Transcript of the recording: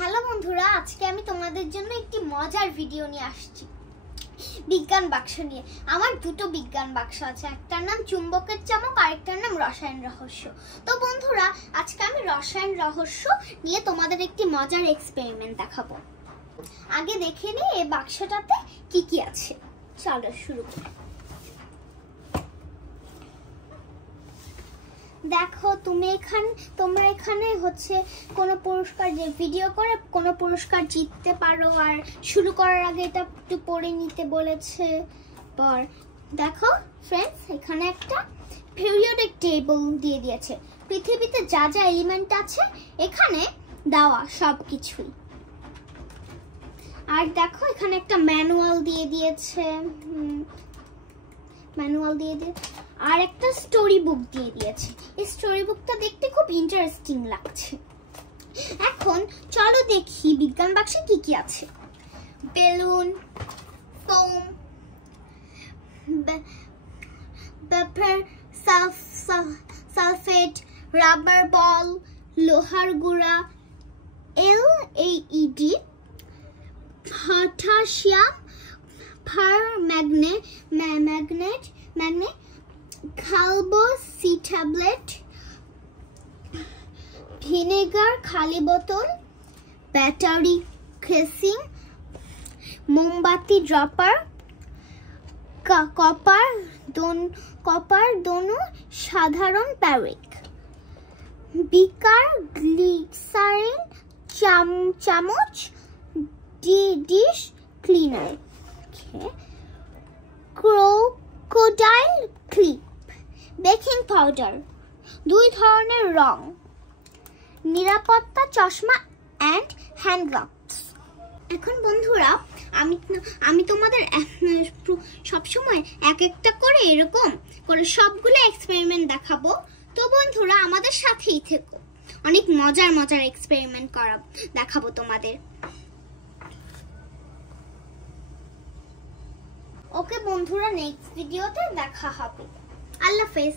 Hello বন্ধুরা, আজকে আমি তোমাদের জন্য একটি মজার ভিডিও নিয়ে আসছি বিজ্ঞান বাক্স নিয়ে। আমার দুটো বিজ্ঞান বাক্স আছে, একটার নাম চুম্বকের চমক আর একটার নাম রসায়ন রহস্য। তো বন্ধুরা, আজকে আমি রসায়ন রহস্য নিয়ে তোমাদের একটি মজার এক্সপেরিমেন্ট দেখাবো। আগে দেখে নিই এই বাক্সটাতে কি কি আছে। চলো শুরু করি। দেখো, তোমরা এখানে হচ্ছে কোনো পুরস্কার যে ভিডিও করে কোনো পুরস্কার জিততে পারো। আর শুরু করার আগে এটা একটু পড়ে নিতে বলেছে। পর দেখো ফ্রেন্ডস, এখানে একটা পিরিয়ডিক টেবিল দিয়ে দিয়েছে। পৃথিবীতে যা যা এলিমেন্ট আছে এখানে দেওয়া সব কিছুই। আর দেখো এখানে একটা ম্যানুয়াল দিয়ে দিয়েছে, আর একটা স্টোরি বুক দিয়ে দিয়েছে। এই স্টোরি বুকটা দেখতে খুব ইন্টারেস্টিং লাগছে। এখন চলো দেখি বিজ্ঞান বাক্সে কি কি আছে। Balloon, foam, paper, sulphate, rubber ball, লোহার গুঁড়া, LED, পটাশিয়াম ম্যাগনেট, খালবো সি ট্যাবলেট, ভিনেগার খালি বোতল, ব্যাটারি কেসিং, মোমবাতি ড্রপার, কপার দনু সাধারণ প্যারিক, বিকার, গ্লিসারিন, চামচ, dish cleaner, crocodile clip, baking powder, 2 ধরনের রং, নিরাপত্তা চশমা অ্যান্ড হ্যান্ড গ্লাভস। এখন বন্ধুরা, আমি তোমাদের সবসময় এক একটা করে এরকম করে সবগুলো এক্সপেরিমেন্ট দেখাবো। তো বন্ধুরা, আমাদের সাথেই থেকো, অনেক মজার এক্সপেরিমেন্ট দেখাবো তোমাদের। ওকে বন্ধুরা, নেক্সট ভিডিওতে দেখা হবে। আল্লাহ হাফেজ।